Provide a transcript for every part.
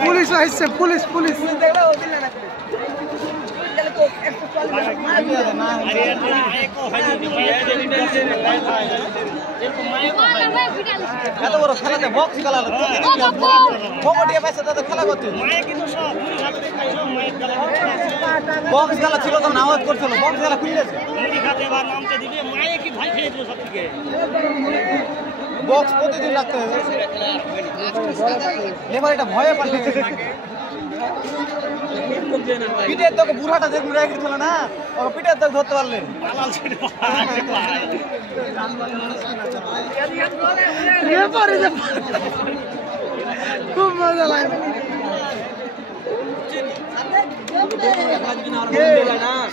police আসছে, police police এত বড় খেলাতে বক্স খেলা খেলা করছে বক্স খেলা ছিল তখন আওয়াজ করছিল বক্স খেলা খুলে গেছে বক্স প্রতিদিন রাখতে হবে এবার এটা ভয়ে পাল্টে পিঠের তোকে বুড়াটা দেখুন রেখেছিল না ও পিঠের তোকে ধরতে পারলে খুব মজা লাগে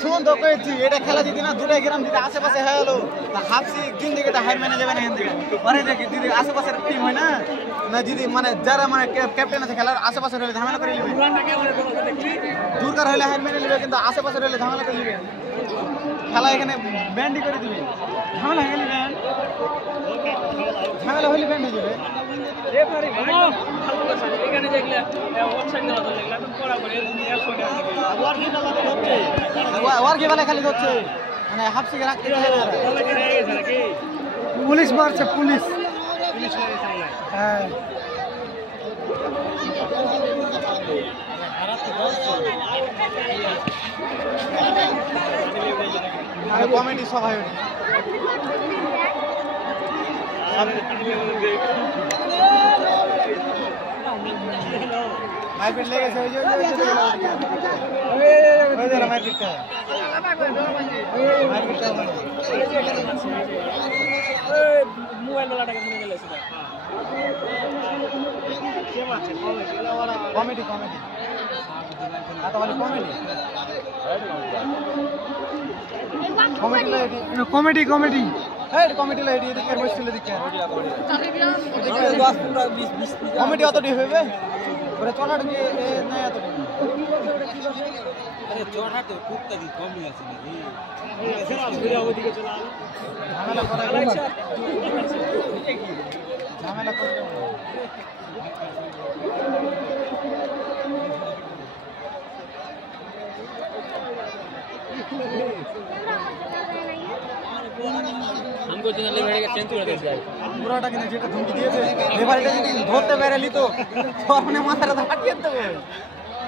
শুন তো কইছি এটা খেলা যদি না দুটাই গ্রাম যদি আশেপাশে হয়ে গেল হাফসি জিন্দিগিটা হার মেনে যাবে না এখান থেকে মানে দেখি যদি আশেপাশের টিম হয় না না যদি মানে যারা মানে ক্যাপ্টেন আছে খেলার আশেপাশে রইলে ঝামেলা করে নেবে দূরকার হলে হার মেনে নেবে কিন্তু আশেপাশে রইলে ঝামেলা করে নেবে খেলা এখানে ব্যান্ডই করে দিবে ঝামেলা হয়ে গেলে ঝামেলা হলে ব্যান্ড হয়ে যাবে ওয়ার্কি বেলা খালি ধরছে মানে হাফসিকে রাখতে পুলিশ মারছে পুলিশ হ্যাঁ কমেডি সবাই মারপিট লেগেছে ওই যে মারপিটটা মোবাইল বেলাটাকে মনে গেলে comedy comedy comedy comedy comedy লাইটি এদিকে বসছিল দিকে কমেডি অত ডিপ হবে ওরে চড়াটা কি নাই এত ডিপ আরে চড়াতে কুত্তা দি কমই আছে নাকি ঝামেলা ওদিকে চলে ঝামেলা করা ঝামেলা করতে हमको जो लेवल का चेंज कर देते हैं পুরাটা কিনে যেটা ধমকি দিয়েছে রেফারিটা যদি ধরতে পারে লিতো তখন মাথাটা ফাটিয়ে দেবে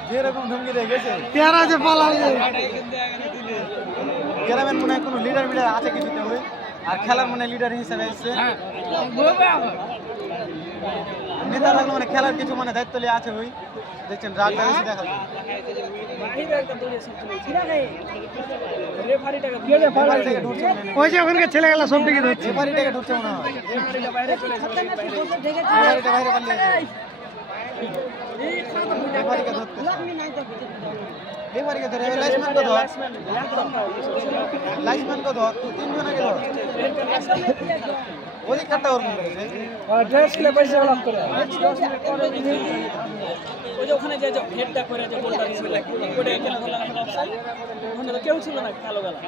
যেরকম ধমকি দিয়ে গেছে পেয়ারা যে পালাবে গ্রামের মনে হয় কোনো লিডার মিডার আছে কিছুতে ওই আর খেলার মনে লিডার হিসেবে এসছে নেতা থাকলে মানে খেলার কিছু মানে দায়িত্ব নিয়ে আছে ওই দেখছেন রাগ বেশি দেখা ওই যে ওখানকার ছেলেগুলা সব দিকে ধরছে রেফারিটাকে ঢুকছে মনে হয় রেফারিটা বাইরে পালিয়ে রেফারিকে ধরতে রেফারিকে ধরে লাইসম্যানকে ধর লাইসম্যানকে ধর তিনজনকে ধর ওদিক কাটটা ওর মনে করেছে ড্রেস খেলে পয়সা লাভ করে ওই যে ওখানে যে হেডটা করে যে গোলটা দিছিল ওটা কেন ধরলাম ওখানে তো কেউ ছিল না কালো গলা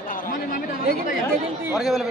ওরকে বলে